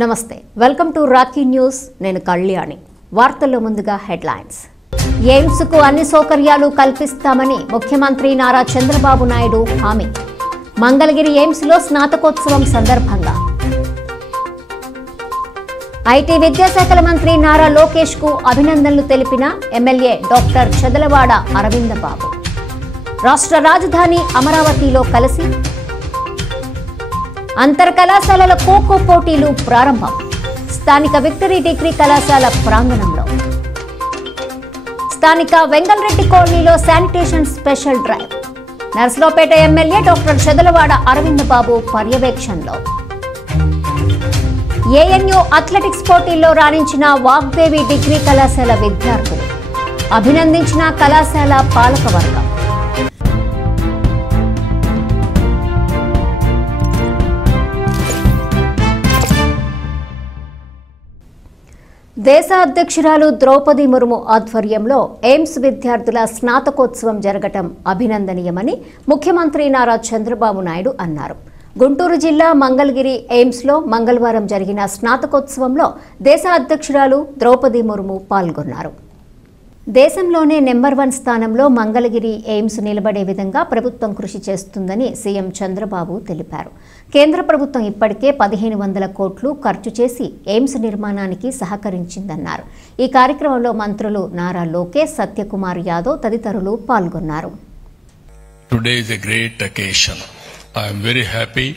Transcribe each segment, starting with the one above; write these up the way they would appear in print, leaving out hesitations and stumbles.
నమస్తే welcome to Rocky news నేను కళ్యాణి వార్తల్లో ముందుగా హెడ్లైన్స్ ఎయిమ్స్ కు అన్ని సౌకర్యాలు కల్పిస్తామని ముఖ్యమంత్రి నారా చంద్రబాబు నాయుడు హామీ మంగళగిరి ఎయిమ్స్ లో స్నాతకోత్సవం సందర్భంగా ఐటీ విద్యాశాఖల మంత్రి నారా లోకేష్ కు అభినందనలు తెలిపిన ఎమ్మెల్యే డాక్టర్ చదలవాడ అరవింద బాబు రాష్ట్ర రాజధాని అమరావతిలో కలిసి అంతర్ కళాశాలల ఖోఖో పోటీలు ప్రారంభం స్థానిక విక్టరీ డిగ్రీ కళాశాల ప్రాంగణంలో స్థానిక వెంగళరెడ్డి కాలనీలో sanitation special drive Narasaraopet MLA doctor Chadalawada Aravinda Babu పర్యవేక్షణలో ఏఎన్యూ అథ్లెటిక్స్ పోటీల్లో రాణించిన వాగ్దేవి డిగ్రీ కళాశాల విద్యార్థులు అభినందించిన కళాశాల పాలకవర్గం దేశ అధ్యక్షురాలు ద్రౌపది ముర్ము ఆధ్వర్యంలో ఎయిమ్స్ విద్యార్థుల స్నాతకోత్సవం జరగటం అభినందనీయమని ముఖ్యమంత్రి నారా చంద్రబాబు నాయుడు అన్నారు. గుంటూరు జిల్లా మంగళగిరి ఎయిమ్స్లో మంగళవారం జరిగిన స్నాతకోత్సవంలో దేశ అధ్యక్షురాలు ద్రౌపది ముర్ము పాల్గొన్నారు. దేశంలోనే నెంబర్ 1 స్థానంలో మంగళగిరి ఎయిమ్స్ నిలబడే విధంగా ప్రభుత్వం కృషి చేస్తుందని సీఎం చంద్రబాబు తెలిపారు. కేంద్ర ప్రభుత్వం ఇప్పటికే 1500 కోట్లు ఖర్చు చేసి ఎయిమ్స్ నిర్మాణానికి సహకరించిందన్నారు. ఈ కార్యక్రమంలో మంత్రులు నారా లోకేష్, సత్యకుమార్ యాదవ్ తదితరులు పాల్గొన్నారు. Today is a great occasion. I am very happy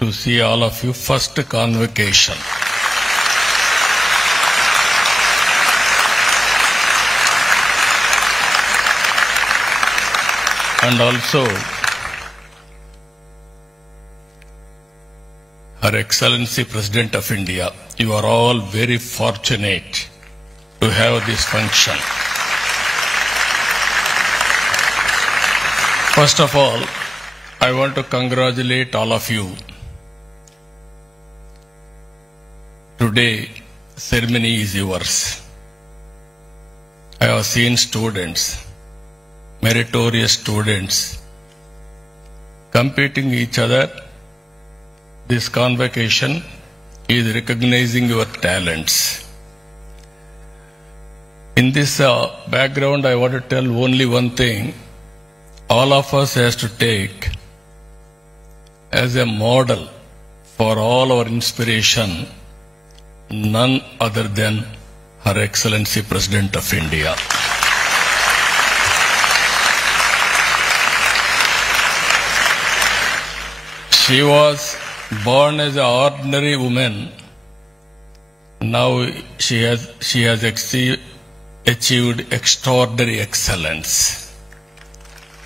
to see all of you first convocation. And also, Her Excellency President of India, you are all very fortunate to have this function. First of all, I want to congratulate all of you. Today, ceremony is yours. I have seen students, meritorious students, competing each other. This convocation is recognizing your talents. In this background, I want to tell only one thing. All of us has to take as a model for all our inspiration none other than Her Excellency President of India. She was born as an ordinary woman. Now she has achieved extraordinary excellence.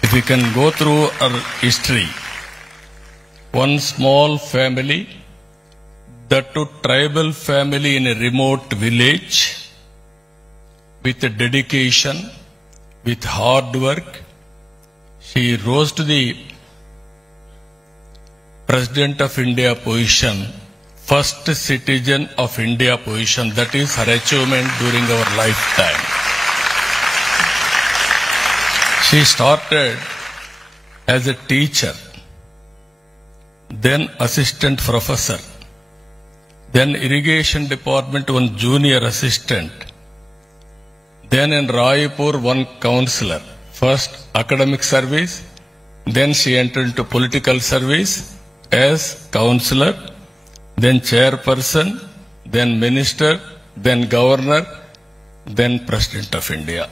If we can go through her history, one small family, that too tribal family in a remote village, with dedication, with hard work, she rose to the President of India position, first citizen of India position. That is her achievement during our lifetime. She started as a teacher, then assistant professor, then irrigation department one junior assistant, then in Raipur one counselor. First academic service, then she entered into political service as counselor, then chairperson, then minister, then governor, then President of India.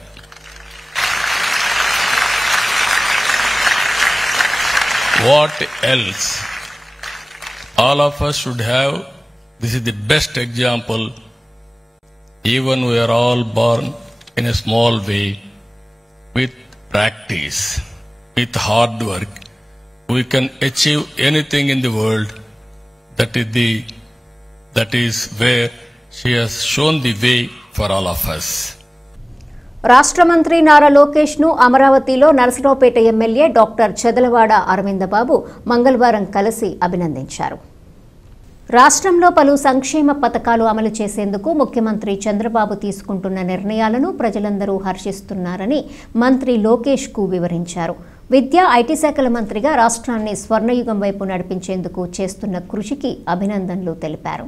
What else? All of us should have. This is the best example. Even we are all born in a small way, with practice, with hard work, we can achieve anything in the world. That is where she has shown the way for all of us. రాష్ట్ర మంత్రి నారా లోకేష్ ను అమరావతిలో Narasaraopet MLA doctor Chadalawada Aravinda బాబు మంగళవారం కలిసి అభినందించారు. రాష్ట్రంలో పలు సంక్షేమ పథకాలు అమలు చేసేందుకు ముఖ్యమంత్రి చంద్రబాబు తీసుకుంటున్న నిర్ణయాలను ప్రజలందరూ హర్షిస్తున్నారని మంత్రి లోకేష్ కు వివరించారు. విద్యా ఐటీ శాఖల మంత్రిగా రాష్ట్రాన్ని స్వర్ణయుగం వైపు నడిపించేందుకు చేస్తున్న కృషికి అభినందనలు తెలిపారు.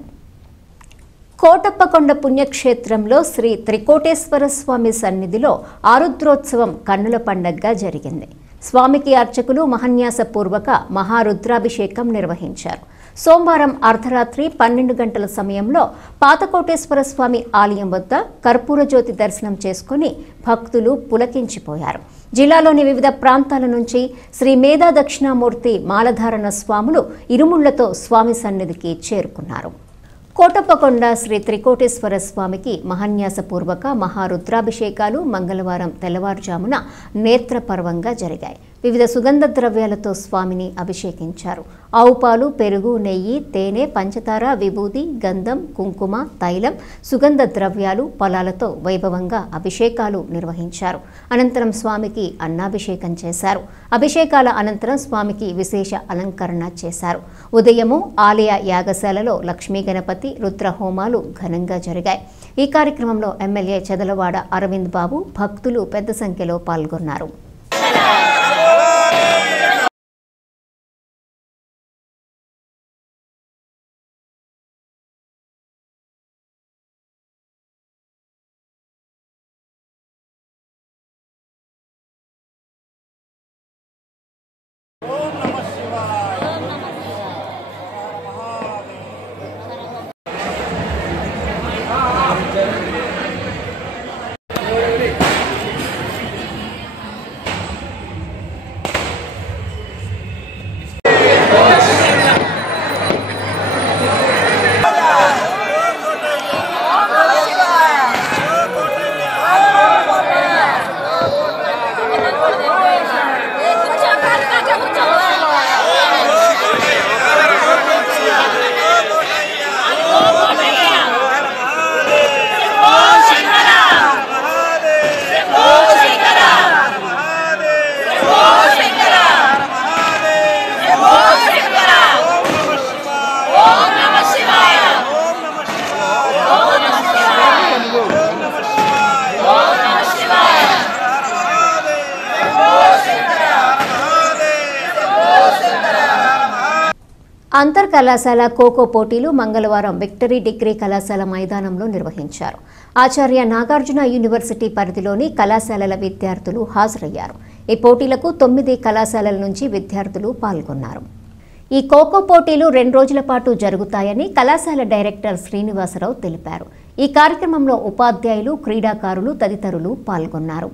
కోటప్పకొండ పుణ్యక్షేత్రంలో శ్రీ త్రికోటేశ్వర స్వామి సన్నిధిలో ఆరుద్రోత్సవం కన్నుల పండగగా జరిగింది. స్వామికి అర్చకులు మహాన్యాసపూర్వక మహారుద్రాభిషేకం నిర్వహించారు. సోమవారం అర్ధరాత్రి 12 గంటల సమయంలో పాతకోటేశ్వర స్వామి ఆలయం వద్ద కర్పూర జ్యోతి దర్శనం చేసుకుని భక్తులు పులకించిపోయారు. జిల్లాలోని వివిధ ప్రాంతాల నుంచి శ్రీ మేధా దక్షిణామూర్తి మాలధారణ స్వాములు ఇరుముళ్లతో స్వామి సన్నిధికి చేరుకున్నారు. కోటప్పకొండ శ్రీ త్రికోటేశ్వర స్వామికి మహాన్యాసపూర్వక మహారుద్రాభిషేకాలు మంగళవారం తెల్లవారుజామున నేత్రపర్వంగా జరిగాయి. వివిధ సుగంధ ద్రవ్యాలతో స్వామిని అభిషేకించారు. ఆవుపాలు, పెరుగు, నెయ్యి, తేనె, పంచదార, విభూది, గంధం, కుంకుమ, తైలం, సుగంధ ద్రవ్యాలు, ఫలాలతో వైభవంగా అభిషేకాలు నిర్వహించారు. అనంతరం స్వామికి అన్నాభిషేకం చేశారు. అభిషేకాల అనంతరం స్వామికి విశేష అలంకరణ చేశారు. ఉదయము ఆలయ యాగశాలలో లక్ష్మీ గణపతి, రుద్ర హోమాలు ఘనంగా జరిగాయి. ఈ కార్యక్రమంలో ఎమ్మెల్యే చదలవాడ అరవింద్ బాబు, భక్తులు పెద్ద సంఖ్యలో పాల్గొన్నారు. అంతర్ కళాశాల ఖోఖో పోటీలు మంగళవారం విక్టరీ డిగ్రీ కళాశాల మైదానంలో నిర్వహించారు. ఆచార్య నాగార్జున యూనివర్సిటీ పరిధిలోని కళాశాలల విద్యార్థులు హాజరయ్యారు. ఈ పోటీలకు 9 కళాశాలల నుంచి విద్యార్థులు పాల్గొన్నారు. ఈ ఖోఖో పోటీలు 2 రోజుల పాటు జరుగుతాయని కళాశాల డైరెక్టర్ శ్రీనివాసరావు తెలిపారు. ఈ కార్యక్రమంలో ఉపాధ్యాయులు, క్రీడాకారులు తదితరులు పాల్గొన్నారు.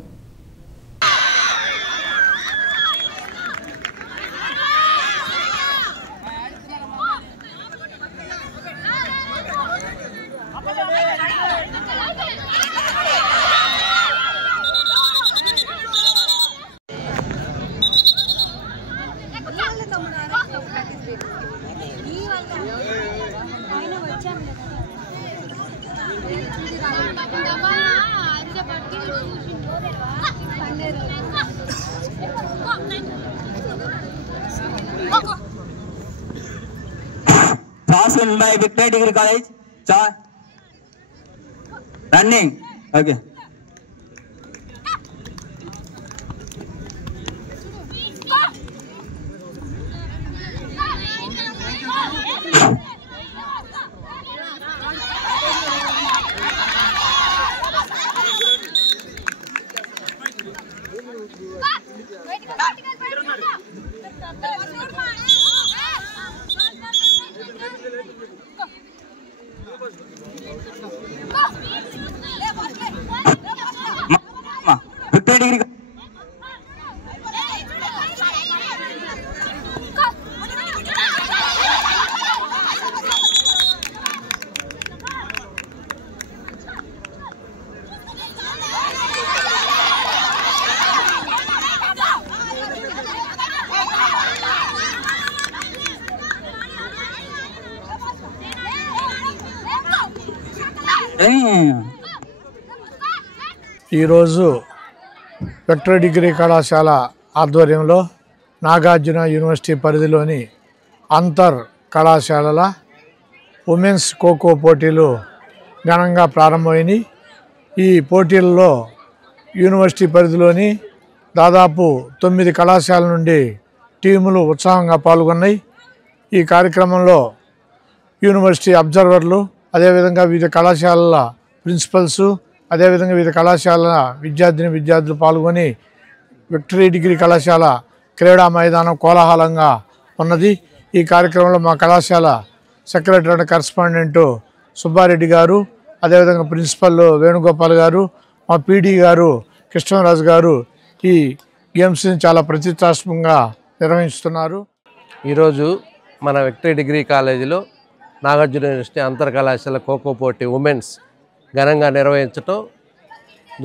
By Victory Degree College, running. Okay. Victory Degree. ఈరోజు విక్టరీ డిగ్రీ కళాశాల ఆధ్వర్యంలో నాగార్జున యూనివర్సిటీ పరిధిలోని అంతర్ కళాశాలల ఉమెన్స్ ఖోఖో పోటీలు ఘనంగా ప్రారంభమైనవి. ఈ పోటీల్లో యూనివర్సిటీ పరిధిలోని దాదాపు 9 కళాశాలల నుండి టీములు ఉత్సాహంగా పాల్గొన్నాయి. ఈ కార్యక్రమంలో యూనివర్సిటీ అబ్జర్వర్లు, అదేవిధంగా వివిధ కళాశాలల ప్రిన్సిపల్స్, అదేవిధంగా వివిధ కళాశాలల విద్యార్థులు పాల్గొని విక్టరీ డిగ్రీ కళాశాల క్రీడా మైదానం కోలాహలంగా ఉన్నది. ఈ కార్యక్రమంలో మా కళాశాల సెక్రటరీ అండ్ కరస్పాండెంట్ సుబ్బారెడ్డి గారు, అదేవిధంగా ప్రిన్సిపల్ వేణుగోపాల్ గారు, మా పీడీ గారు కృష్ణరాజు గారు ఈ గేమ్స్ని చాలా ప్రతిష్టాత్మకంగా నిర్వహిస్తున్నారు. ఈరోజు మన విక్టరీ డిగ్రీ కాలేజీలో నాగార్జున యూనివర్సిటీ అంతర్ కళాశాల ఖోఖో పోటీ ఉమెన్స్ ఘనంగా నిర్వహించడం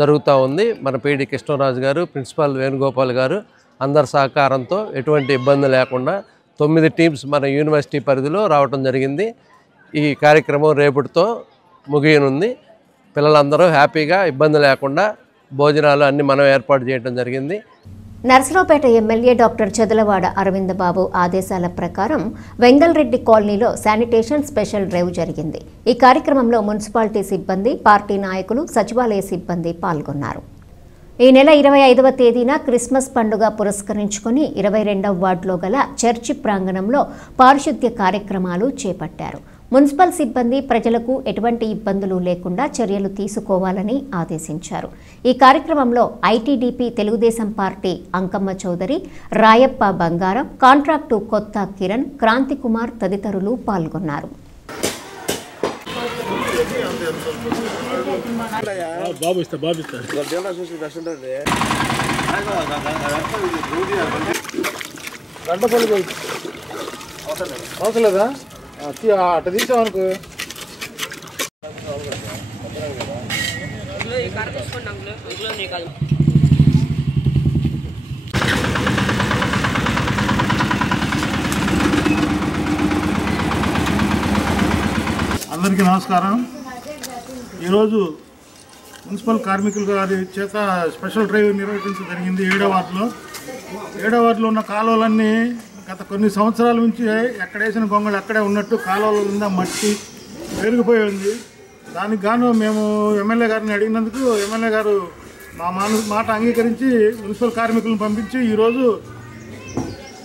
జరుగుతూ ఉంది. మన పీడీ కృష్ణరాజు గారు, ప్రిన్సిపాల్ వేణుగోపాల్ గారు అందరి సహకారంతో ఎటువంటి ఇబ్బంది లేకుండా 9 టీమ్స్ మన యూనివర్సిటీ పరిధిలో రావడం జరిగింది. ఈ కార్యక్రమం రేపటితో ముగియనుంది. పిల్లలందరూ హ్యాపీగా ఇబ్బంది లేకుండా భోజనాలు అన్నీ మనం ఏర్పాటు చేయడం జరిగింది. నర్సరావుపేట ఎమ్మెల్యే డాక్టర్ చదలవాడ అరవింద్ బాబు ఆదేశాల ప్రకారం వెంగల్రెడ్డి కాలనీలో శానిటేషన్ స్పెషల్ డ్రైవ్ జరిగింది. ఈ కార్యక్రమంలో మున్సిపాలిటీ సిబ్బంది, పార్టీ నాయకులు, సచివాలయ సిబ్బంది పాల్గొన్నారు. ఈ నెల 25వ తేదీన క్రిస్మస్ పండుగ పురస్కరించుకుని 22వ వార్డులో గల చర్చి ప్రాంగణంలో పారిశుద్ధ్య కార్యక్రమాలు చేపట్టారు. మున్సిపల్ సిబ్బంది ప్రజలకు ఎటువంటి ఇబ్బందులు లేకుండా చర్యలు తీసుకోవాలని ఆదేశించారు. ఈ కార్యక్రమంలో ఐటీడీపీ తెలుగుదేశం పార్టీ అంకమ్మ చౌదరి, రాయప్ప బంగారం, కాంట్రాక్టు కొత్త కిరణ్, క్రాంతి కుమార్ తదితరులు పాల్గొన్నారు. అట్ట తీసామనుకో అందరికీ నమస్కారం. ఈరోజు మున్సిపల్ కార్మికుల గారి చేత స్పెషల్ డ్రైవ్ నిర్వహించడం జరిగింది. 7వ వార్డులో ఉన్న కాలువలన్నీ గత కొన్ని సంవత్సరాల నుంచి ఎక్కడ వేసిన గొంగళి అక్కడే ఉన్నట్టు కాలువల కింద మట్టి పెరిగిపోయి ఉంది. దానికి గాను మేము ఎమ్మెల్యే గారిని అడిగినందుకు ఎమ్మెల్యే గారు మా మాట అంగీకరించి మున్సిపల్ కార్మికులను పంపించి ఈరోజు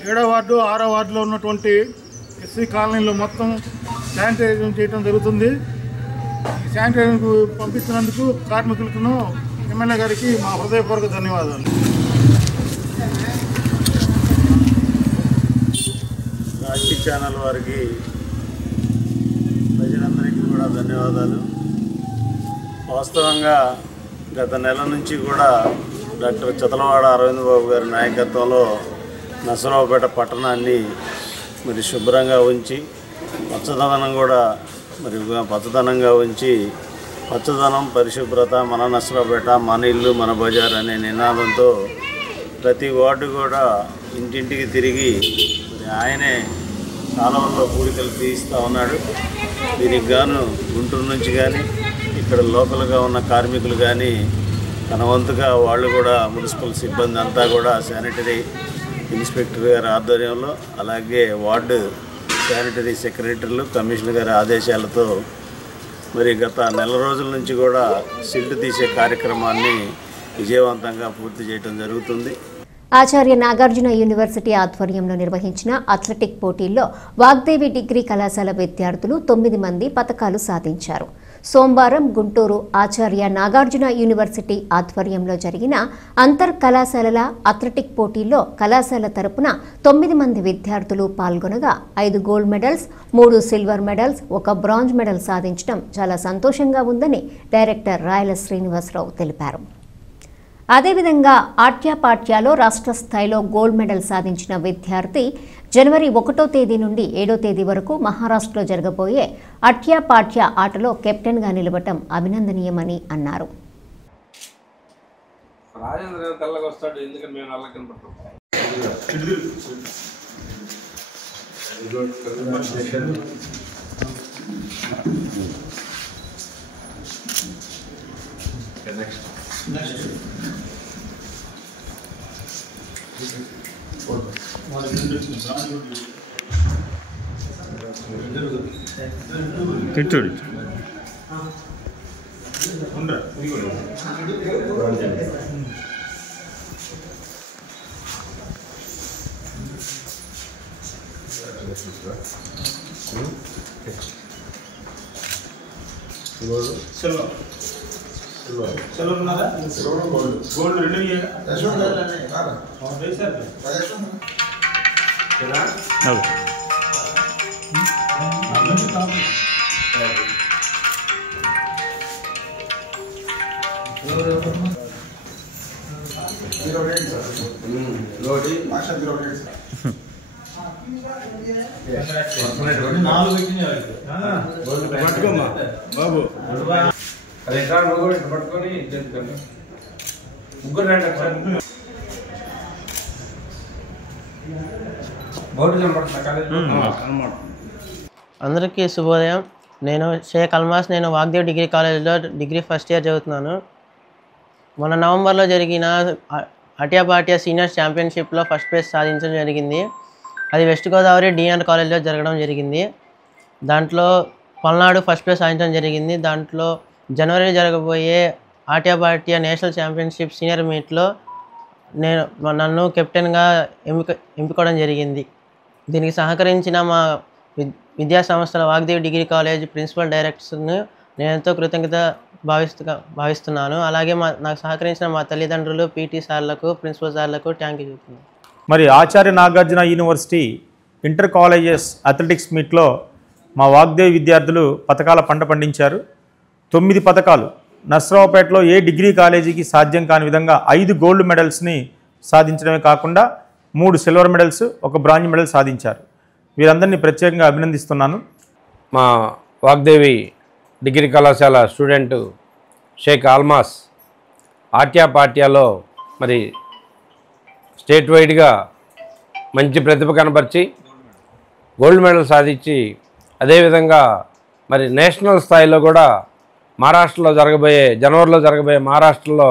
7వ వార్డు 6వ వార్డులో ఉన్నటువంటి ఎస్సీ కాలనీలో మొత్తం శానిటైజేషన్ చేయడం జరుగుతుంది. ఈ శానిటైజేషన్కు పంపిస్తున్నందుకు కార్మికులకు ఎమ్మెల్యే గారికి మా హృదయపూర్వక ధన్యవాదాలు. సాక్షి ఛానల్ వారికి, ప్రజలందరికీ కూడా ధన్యవాదాలు. వాస్తవంగా గత నెల నుంచి కూడా డాక్టర్ చదలవాడ అరవింద్ బాబు గారి నాయకత్వంలో నర్సరావుపేట పట్టణాన్ని మరి శుభ్రంగా ఉంచి పచ్చదనంగా ఉంచి పచ్చదనం, పరిశుభ్రత, మన నర్సరావుపేట, మన ఇల్లు మన బజార్ అనే నినాదంతో ప్రతి వార్డు కూడా ఇంటింటికి తిరిగి మరి ఆయనే కాలువల్లో పూడికలు తీస్తూ ఉన్నాడు. దీనికి గాను గుంటూరు నుంచి కానీ ఇక్కడ లోకల్గా ఉన్న కార్మికులు కానీ తన వంతుగా వాళ్ళు కూడా మున్సిపల్ సిబ్బంది అంతా కూడా శానిటరీ ఇన్స్పెక్టర్ గారి ఆధ్వర్యంలో, అలాగే వార్డు శానిటరీ సెక్రటరీలు, కమిషనర్ గారి ఆదేశాలతో మరి గత నెల రోజుల నుంచి కూడా సిల్ట్ తీసే కార్యక్రమాన్ని విజయవంతంగా పూర్తి చేయడం జరుగుతుంది. ఆచార్య నాగార్జున యూనివర్సిటీ ఆధ్వర్యంలో నిర్వహించిన అథ్లెటిక్ పోటీల్లో వాగ్దేవి డిగ్రీ కళాశాల విద్యార్థులు 9 మంది పతకాలు సాధించారు. సోమవారం గుంటూరు ఆచార్య నాగార్జున యూనివర్సిటీ ఆధ్వర్యంలో జరిగిన అంతర్ కళాశాలల అథ్లెటిక్ పోటీల్లో కళాశాల తరపున 9 మంది విద్యార్థులు పాల్గొనగా 5 gold medals, 3 silver medals, 1 bronze medal సాధించడం చాలా సంతోషంగా ఉందని డైరెక్టర్ రాయల శ్రీనివాసరావు తెలిపారు. అదేవిధంగా ఆట్యాపాట్యాలో రాష్ట్ర స్థాయిలో గోల్డ్ మెడల్ సాధించిన విద్యార్థి జనవరి 1వ తేదీ నుండి 7వ తేదీ వరకు మహారాష్ట్రలో జరగబోయే అట్యాపాట్యా ఆటలో కెప్టెన్గా నిలవటం అభినందనీయమని అన్నారు. సిల్వర్ ఉన్నదా? గోల్డ్ రెండు బాబు అందరికీ శుభోదయం. నేను షేక్ అల్మాస్. నేను వాగ్దేవ్ డిగ్రీ కాలేజ్లో డిగ్రీ ఫస్ట్ ఇయర్ చదువుతున్నాను. మొన్న నవంబర్లో జరిగిన అటియాపాటియా సీనియర్స్ ఛాంపియన్షిప్లో ఫస్ట్ ప్లేస్ సాధించడం జరిగింది. అది వెస్ట్ గోదావరి డిఎన్ కాలేజ్లో జరగడం జరిగింది. దాంట్లో పల్నాడు ఫస్ట్ ప్లేస్ సాధించడం జరిగింది. దాంట్లో జనవరిలో జరగబోయే ఆటియాపాటియా నేషనల్ ఛాంపియన్షిప్ సీనియర్ మీట్లో నన్ను కెప్టెన్గా ఎంచుకోవడం జరిగింది. దీనికి సహకరించిన మా విద్యా సంస్థల వాగ్దేవ్ డిగ్రీ కాలేజ్ ప్రిన్సిపల్ డైరెక్టర్స్ను నేను ఎంతో కృతజ్ఞత భావిస్తున్నాను. అలాగే నాకు సహకరించిన మా తల్లిదండ్రులు, పీటీ సార్లకు, ప్రిన్సిపల్ సార్లకు థ్యాంక్ యూ చెప్తున్నాను. మరి Acharya Nagarjuna university inter colleges athletics మీట్లో మా వాగ్దేవ్ విద్యార్థులు పథకాల పంట పండించారు. 9 పథకాలు. నర్సరావుపేటలో ఏ డిగ్రీ కాలేజీకి సాధ్యం కాని విధంగా 5 గోల్డ్ మెడల్స్ని సాధించడమే కాకుండా 3 సిల్వర్ మెడల్స్, 1 బ్రాంజ్ మెడల్ సాధించారు. వీరందరినీ ప్రత్యేకంగా అభినందిస్తున్నాను. మా వాగ్దేవి డిగ్రీ కళాశాల స్టూడెంట్ షేక్ ఆల్మాస్ ఆట్యాపాట్యాలో మరి స్టేట్ వైడ్గా మంచి ప్రతిభ కనపరిచి గోల్డ్ మెడల్ సాధించి, అదేవిధంగా మరి నేషనల్ స్థాయిలో కూడా మహారాష్ట్రలో జనవరిలో జరగబోయే మహారాష్ట్రలో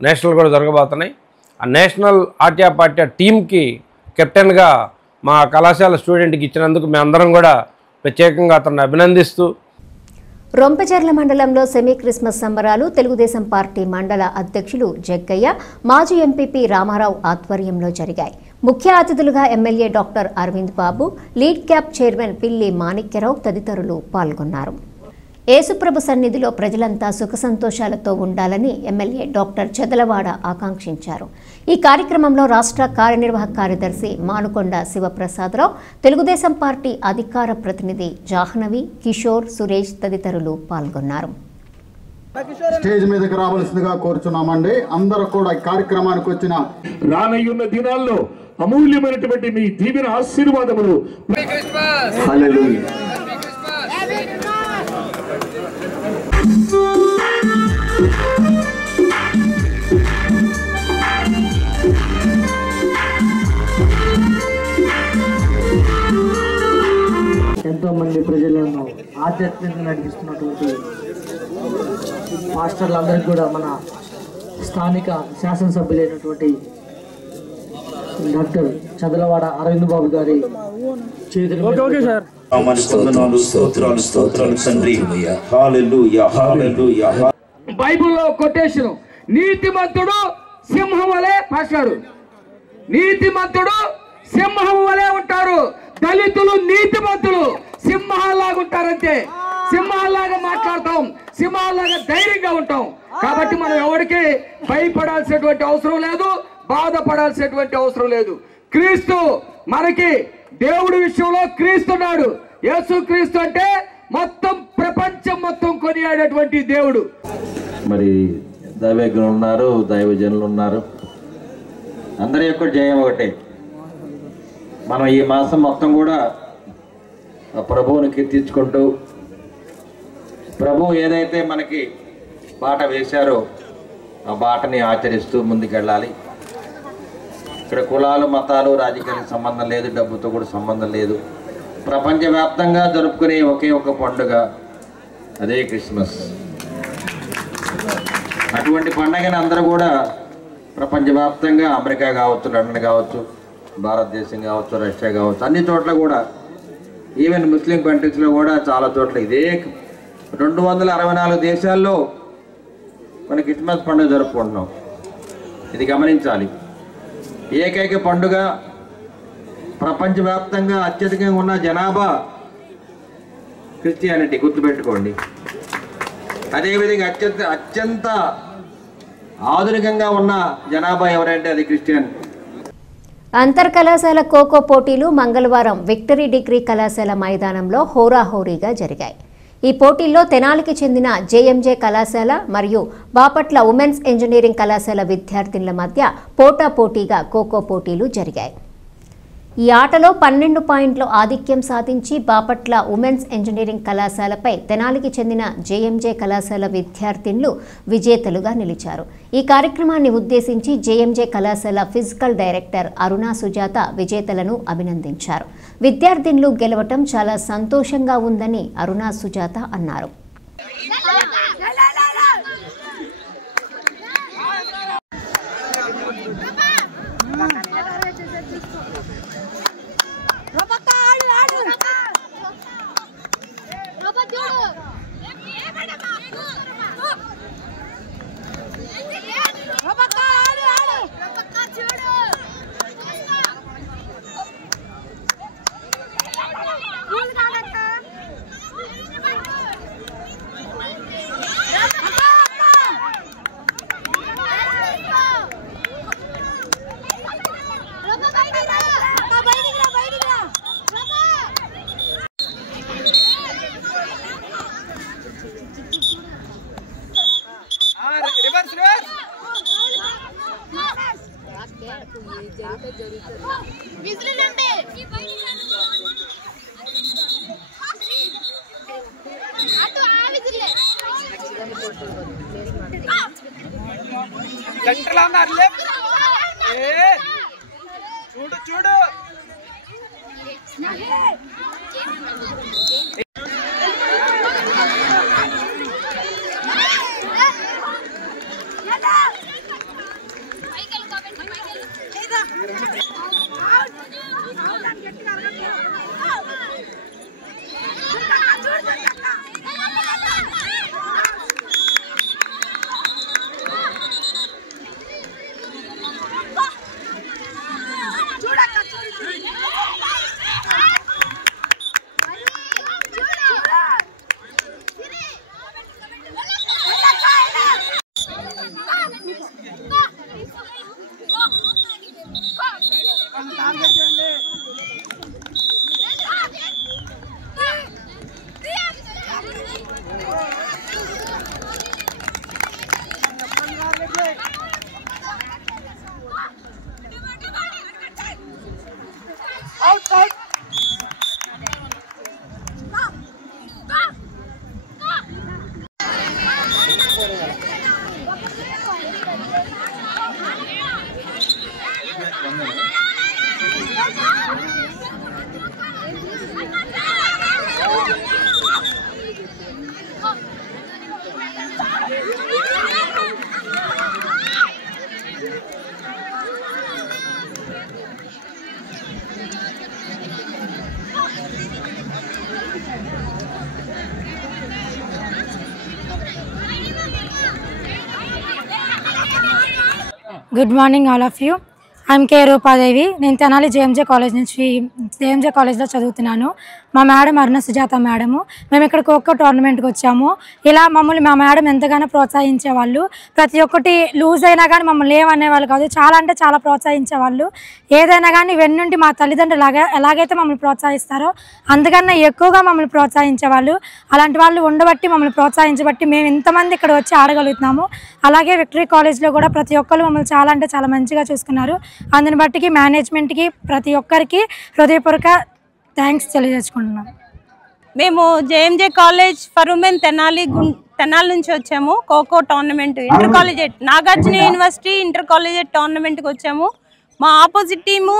నేషనల్ కూడా జరగబోతున్నాయి. ఆ నేషనల్ ఆట్యాపాట్యా టీంకి కెప్టెన్గా మా కళాశాల స్టూడెంట్కి ఇచ్చినందుకు మేమందరం కూడా ప్రత్యేకంగా అతన్ని అభినందిస్తూ, రొంపచెర్ల మండలంలో సెమీ క్రిస్మస్ సంబరాలు తెలుగుదేశం పార్టీ మండల అధ్యక్షులు జగ్గయ్య, మాజీ ఎంపీపీ రామారావు ఆధ్వర్యంలో జరిగాయి. ముఖ్య అతిథులుగా ఎమ్మెల్యే డాక్టర్ అరవింద్ బాబు, లీడ్ క్యాప్ చైర్మన్ పిల్లి మాణిక్యరావు తదితరులు పాల్గొన్నారు. యేసుప్రభు సన్నిధిలో ప్రజలంతా సుఖ సంతోషాలతో ఉండాలని ఎమ్మెల్యే డాక్టర్ చెదలవాడ ఆకాంక్షించారు. ఈ కార్యక్రమంలో రాష్ట్ర కార్యనిర్వాహక కార్యదర్శి మానుకొండ శివప్రసాదరావు, తెలుగుదేశం పార్టీ అధికార ప్రతినిధి జాహ్నవి, కిషోర్, సురేష్ తదితరులు పాల్గొన్నారు. స్టేజ్ మీదకి రావాల్సిందిగా కోరుచున్నామండి. అందరూ కూడా ఈ కార్యక్రమానికి వచ్చిన రానయ్యున్న దినాల్లో అమూల్యమైనటువంటి మీ దీవెన ఆశీర్వాదములు. ఎంతో మంది ప్రజలను ఆధ్యాత్మికంగా నడిపిస్తున్నటువంటి మాస్టర్లందరికీ కూడా మన స్థానిక శాసనసభ్యులైనటువంటి డాక్టర్ చదలవాడ అరవింద్ బాబు గారి బైబిల్లో కొటేషన్, నీతిమంతుడు సింహం వలె పాశారు, నీతిమంతుడు సింహం వలె ఉంటారు, దళితులు నీతిమంతులు సింహాల్లాగా ఉంటారంటే. సింహాల్లాగా మాట్లాడతాం, సింహాల్లాగా ధైర్యంగా ఉంటాం. కాబట్టి మనం ఎవరికి భయపడాల్సినటువంటి అవసరం లేదు, బాధపడాల్సినటువంటి అవసరం లేదు. క్రీస్తు మనకి దేవుడి విషయంలో క్రీస్తున్నాడు. యేసు క్రీస్తు అంటే మొత్తం ప్రపంచం మొత్తం కొనియాడేటువంటి దేవుడు. మరి దైవజ్ఞులు ఉన్నారు, దైవజనులు ఉన్నారు. అందరి యొక్క జయం ఒకటే. మనం ఈ మాసం మొత్తం కూడా ప్రభువుని కీర్తించుకుంటూ, ప్రభువు ఏదైతే మనకి బాట వేశారో ఆ బాటని ఆచరిస్తూ ముందుకెళ్ళాలి. ఇక్కడ కులాలు, మతాలు, రాజకీయాలకు సంబంధం లేదు, డబ్బుతో కూడా సంబంధం లేదు. ప్రపంచవ్యాప్తంగా జరుపుకునే ఒకే ఒక పండుగ, అదే క్రిస్మస్. అటువంటి పండుగని అందరూ కూడా ప్రపంచవ్యాప్తంగా, అమెరికా కావచ్చు, లండన్ కావచ్చు, భారతదేశం కావచ్చు, రష్యా కావచ్చు, అన్ని చోట్ల కూడా, ఈవెన్ ముస్లిం కంట్రీస్లో కూడా చాలా చోట్ల ఇదే 264 దేశాల్లో మన క్రిస్మస్ పండుగ జరుపుకుంటున్నాం. ఇది గమనించాలి. ఏకైక పండుగ, ప్రపంచవ్యాప్తంగా అత్యధికంగా ఉన్న జనాభా క్రిస్టియానిటీ, గుర్తుపెట్టుకోండి. అదేవిధంగా అత్యంత ఆధునికంగా ఉన్న జనాభా ఎవరంటే అది క్రిస్టియన్. అంతర్ కళాశాల ఖోఖో పోటీలు మంగళవారం విక్టరీ డిగ్రీ కళాశాల మైదానంలో హోరాహోరీగా జరిగాయి. ఈ పోటీల్లో తెనాలికి చెందిన జేఎంజే కళాశాల మరియు బాపట్ల ఉమెన్స్ ఇంజనీరింగ్ కళాశాల విద్యార్థినుల మధ్య పోటాపోటీగా ఖోఖో పోటీలు జరిగాయి. ఈ ఆటలో 12 పాయింట్లు ఆధిక్యం సాధించి బాపట్ల ఉమెన్స్ ఇంజనీరింగ్ కళాశాలపై తెనాలికి చెందిన జేఎంజే కళాశాల విద్యార్థినులు విజేతలుగా నిలిచారు. ఈ కార్యక్రమాన్ని ఉద్దేశించి జేఎంజే కళాశాల ఫిజికల్ డైరెక్టర్ అరుణా సుజాత విజేతలను అభినందించారు. విద్యార్థినులు గెలవటం చాలా సంతోషంగా ఉందని అరుణా సుజాత అన్నారు. చూడు Good morning all of you. I'm K. Rupadevi. నేను తెనాలి జేఎంజే కాలేజ్లో చదువుతున్నాను. మా మేడం అరుణ సుజాత మేడము. మేము ఇక్కడ ఖోఖో టోర్నమెంట్కి వచ్చాము. ఇలా మమ్మల్ని మా మేడం ఎంతగానో ప్రోత్సహించేవాళ్ళు. ప్రతి ఒక్కటి లూజ్ అయినా కానీ మమ్మల్ని ఏమనేవాళ్ళు కాదు. చాలా అంటే చాలా ప్రోత్సహించేవాళ్ళు. ఏదైనా కానీ వెన్నుండి మా తల్లిదండ్రులు ఎలాగైతే మమ్మల్ని ప్రోత్సహిస్తారో అంతకన్నా ఎక్కువగా మమ్మల్ని ప్రోత్సహించేవాళ్ళు. అలాంటి వాళ్ళు ఉండబట్టి మమ్మల్ని ప్రోత్సహించబట్టి మేము ఇంతమంది ఇక్కడ వచ్చి ఆడగలుగుతున్నాము. అలాగే విక్టరీ కాలేజ్లో కూడా ప్రతి ఒక్కరు మమ్మల్ని చాలా అంటే చాలా మంచిగా చూసుకున్నారు. అందుని బట్టికి మేనేజ్మెంట్కి ప్రతి ఒక్కరికి హృదయపూర్వక థ్యాంక్స్ తెలియజేసుకుంటున్నాం. మేము JMJ college for women Tenali నుంచి వచ్చాము. Kho kho tournament inter collegiate Nagarjuna university inter collegiate టోర్నమెంట్కి వచ్చాము. మా opposite team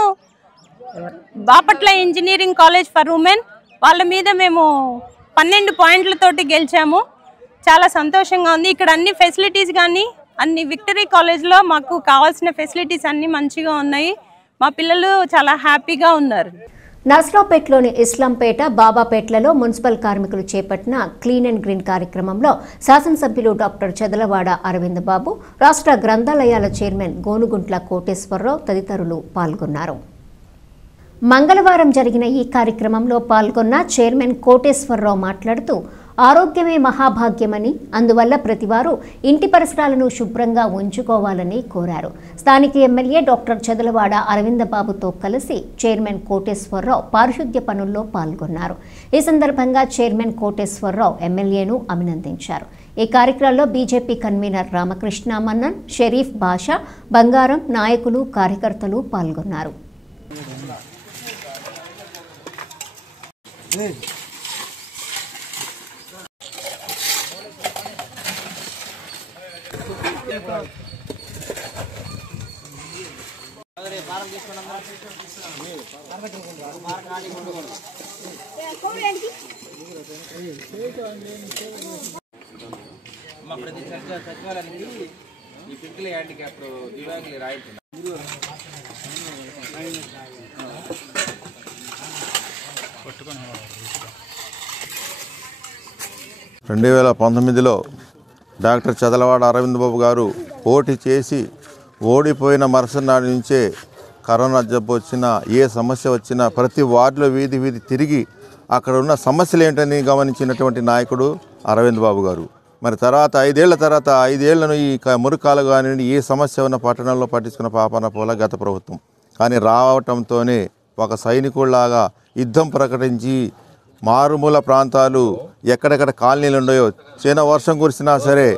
Bapatla engineering college for women. వాళ్ళ మీద మేము 12 పాయింట్లతోటి గెలిచాము. చాలా సంతోషంగా ఉంది. ఇక్కడ అన్ని ఫెసిలిటీస్ కానీ అన్ని విక్టరీ కాలేజ్లో మాకు కావాల్సిన ఫెసిలిటీస్ అన్నీ మంచిగా ఉన్నాయి. మా పిల్లలు చాలా హ్యాపీగా ఉన్నారు. నర్సరావుపేటలోని ఇస్లాంపేట బాబాపేటలలో మున్సిపల్ కార్మికులు చేపట్టిన క్లీన్ అండ్ గ్రీన్ కార్యక్రమంలో శాసనసభ్యులు డాక్టర్ చెదలవాడ అరవింద్ బాబు, రాష్ట్ర గ్రంథాలయాల చైర్మన్ గోనుగుంట్ల కోటేశ్వరరావు తదితరులు పాల్గొన్నారు. మంగళవారం జరిగిన ఈ కార్యక్రమంలో పాల్గొన్న చైర్మన్ కోటేశ్వరరావు మాట్లాడుతూ ఆరోగ్యమే మహాభాగ్యమని, అందువల్ల ప్రతివారు ఇంటి పరిసరాలను శుభ్రంగా ఉంచుకోవాలని కోరారు. స్థానిక ఎమ్మెల్యే డాక్టర్ చదలవాడ అరవిందబాబుతో కలిసి చైర్మన్ కోటేశ్వరరావు పారిశుద్ధ్య పనుల్లో పాల్గొన్నారు. ఈ సందర్భంగా చైర్మన్ కోటేశ్వరరావు ఎమ్మెల్యేను అభినందించారు. ఈ కార్యక్రమంలో బీజేపీ కన్వీనర్ రామకృష్ణ మన్నన్, షరీఫ్ బాషా, బంగారం, నాయకులు, కార్యకర్తలు పాల్గొన్నారు. ప్రతి సచివాలయానికి ఈ ఫిజికల్ హ్యాండిక్యాప్ విభాగాలు రాయిస్తున్నారు. 2019లో డాక్టర్ చదలవాడ అరవింద్ బాబు గారు పోటీ చేసి ఓడిపోయిన మరుసనాడు నుంచే కరోనా జబ్బు వచ్చినా, ఏ సమస్య వచ్చినా ప్రతి వార్డులో వీధి వీధి తిరిగి అక్కడ ఉన్న సమస్యలు ఏంటని గమనించినటువంటి నాయకుడు అరవింద్ బాబు గారు. మరి తర్వాత 5 ఏళ్ల తర్వాత 5 ఏళ్లను ఈ మురుకాలు కానివ్వండి, ఏ సమస్య ఉన్న పట్టణంలో పట్టించుకున్న పాపన పోల గత ప్రభుత్వం. కానీ రావటంతోనే ఒక సైనికుల్లాగా యుద్ధం ప్రకటించి మారుమూల ప్రాంతాలు ఎక్కడెక్కడ కాలనీలు ఉన్నాయో చిన్న వర్షం కురిసినా సరే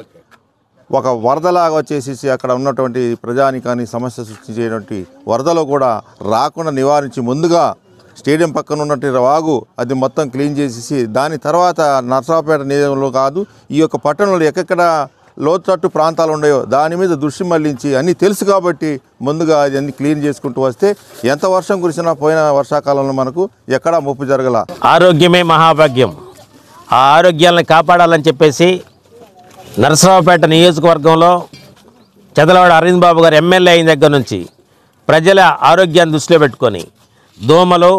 ఒక వరదలాగా వచ్చేసి అక్కడ ఉన్నటువంటి ప్రజానికాన్ని సమస్య సృష్టించేటువంటి వరదలో కూడా రాకుండా నివారించి ముందుగా స్టేడియం పక్కన ఉన్నటువంటి వాగు అది మొత్తం క్లీన్ చేసేసి దాని తర్వాత నర్సరావుపేట నియోజకవర్గంలో కాదు ఈ యొక్క పట్టణంలో ఎక్కడెక్కడ లోతట్టు ప్రాంతాలు ఉన్నాయో దాని మీద దృష్టి మళ్లించి అన్నీ తెలుసు కాబట్టి ముందుగా అన్ని క్లీన్ చేసుకుంటూ వస్తే ఎంత వర్షం కురిసినా పోయిన వర్షాకాలంలో మనకు ఎక్కడా ముప్పు జరగల. ఆరోగ్యమే మహాభాగ్యం. ఆ ఆరోగ్యాలను కాపాడాలని చెప్పేసి నరసరావుపేట నియోజకవర్గంలో చదలవాడ అరవింద్ బాబు గారు ఎమ్మెల్యే అయిన దగ్గర నుంచి ప్రజల ఆరోగ్యాన్ని దృష్టిలో పెట్టుకొని దోమలు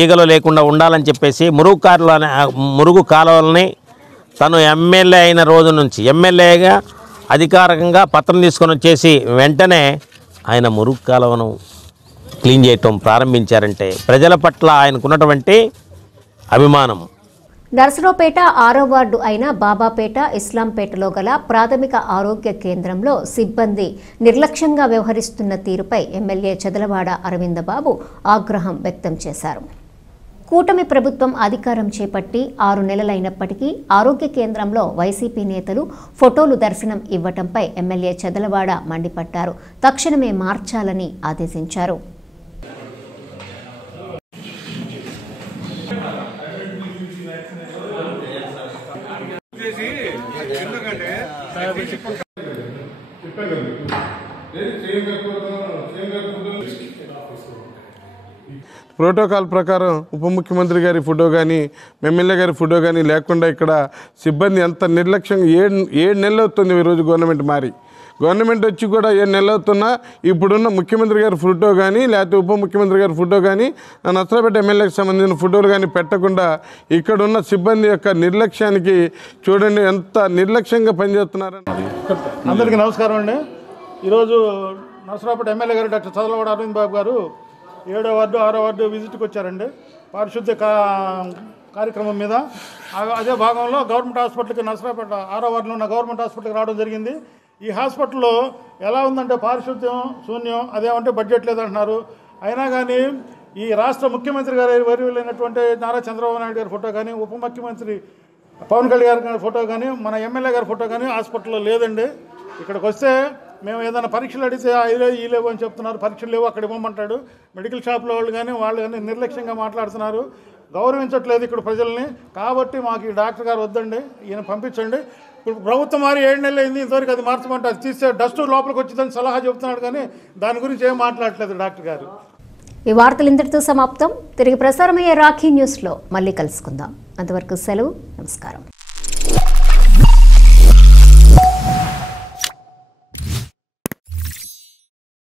ఈగలు లేకుండా ఉండాలని చెప్పేసి మురుగు కాలువలని తను ఎమ్మెల్యే అయిన రోజు నుంచి ఎమ్మెల్యేగా అధికారికంగా పత్రం తీసుకొని వచ్చేసి వెంటనే ఆయన మురుగు కాలువను క్లీన్ చేయటం ప్రారంభించారంటే ప్రజల పట్ల ఆయనకున్నటువంటి అభిమానం. నర్సరావుపేట 6వ వార్డు అయిన బాబాపేట, ఇస్లాంపేటలో గల ప్రాథమిక ఆరోగ్య కేంద్రంలో సిబ్బంది నిర్లక్ష్యంగా వ్యవహరిస్తున్న తీరుపై ఎమ్మెల్యే చదలవాడ అరవిందబాబు ఆగ్రహం వ్యక్తం చేశారు. కూటమి ప్రభుత్వం అధికారం చేపట్టి 6 నెలలైనప్పటికీ ఆరోగ్య కేంద్రంలో వైసీపీ నేతలు ఫోటోలు దర్శనం ఇవ్వటంపై ఎమ్మెల్యే చదలవాడ మండిపడ్డారు. తక్షణమే మార్చాలని ఆదేశించారు. ప్రోటోకాల్ ప్రకారం ఉప ముఖ్యమంత్రి గారి ఫోటో కానీ ఎమ్మెల్యే గారి ఫోటో కానీ లేకుండా ఇక్కడ సిబ్బంది ఎంత నిర్లక్ష్యంగా 7 నెలలు అవుతుంది ఈరోజు గవర్నమెంట్ మారి. గవర్నమెంట్ వచ్చి కూడా 7 నెలలు అవుతున్నా ఇప్పుడున్న ముఖ్యమంత్రి గారి ఫోటో కానీ లేకపోతే ఉప ముఖ్యమంత్రి గారి ఫోటో కానీ నర్సరావుపేట ఎమ్మెల్యేకి సంబంధించిన ఫోటోలు కానీ పెట్టకుండా ఇక్కడున్న సిబ్బంది యొక్క నిర్లక్ష్యానికి చూడండి ఎంత నిర్లక్ష్యంగా పనిచేస్తున్నారని. అందరికీ నమస్కారం అండి. ఈరోజు నర్సరావుపేట ఎమ్మెల్యే గారు డాక్టర్ చదలవాడ అరవింద్ బాబు గారు 7వ వార్డు 6వ వార్డు విజిట్కి వచ్చారండి పారిశుద్ధ్య కార్యక్రమం మీద. అదే భాగంలో గవర్నమెంట్ హాస్పిటల్కి నర్సరావుపేట 6వ వార్డులో ఉన్న గవర్నమెంట్ హాస్పిటల్కి రావడం జరిగింది. ఈ హాస్పిటల్లో ఎలా ఉందంటే పారిశుద్ధ్యం శూన్యం, అదేమంటే బడ్జెట్ లేదంటున్నారు. అయినా కానీ ఈ రాష్ట్ర ముఖ్యమంత్రి గారి వర్యులైనటువంటి నారా చంద్రబాబు నాయుడు గారి ఫోటో కానీ, ఉప ముఖ్యమంత్రి పవన్ కళ్యాణ్ గారి ఫోటో కానీ, మన ఎమ్మెల్యే గారి ఫోటో కానీ హాస్పిటల్లో లేదండి. ఇక్కడికి వస్తే మేము ఏదైనా పరీక్షలు అడిగితే ఈ లేవు అని చెప్తున్నారు. పరీక్షలు లేవు అక్కడ ఇవ్వమంటాడు. మెడికల్ షాప్లో వాళ్ళు కానీ నిర్లక్ష్యంగా మాట్లాడుతున్నారు, గౌరవించట్లేదు ఇక్కడ ప్రజల్ని. కాబట్టి మాకు ఈ డాక్టర్ గారు వద్దండి, ఈయన పంపించండి. ఇప్పుడు ప్రభుత్వం మారి 7 నెలలు అయింది, ఇంతవరకు అది మార్చమంటే అది తీస్తే డస్ట్ లోపలికి వచ్చిందని సలహా చెబుతున్నాడు కానీ దాని గురించి ఏం మాట్లాడట్లేదు డాక్టర్ గారు. ఈ వార్తలు ఇంతటితో సమాప్తం. తిరిగి ప్రసారమయ్యే రాఖీ న్యూస్లో మళ్ళీ కలుసుకుందాం. అంతవరకు సెలవు, నమస్కారం.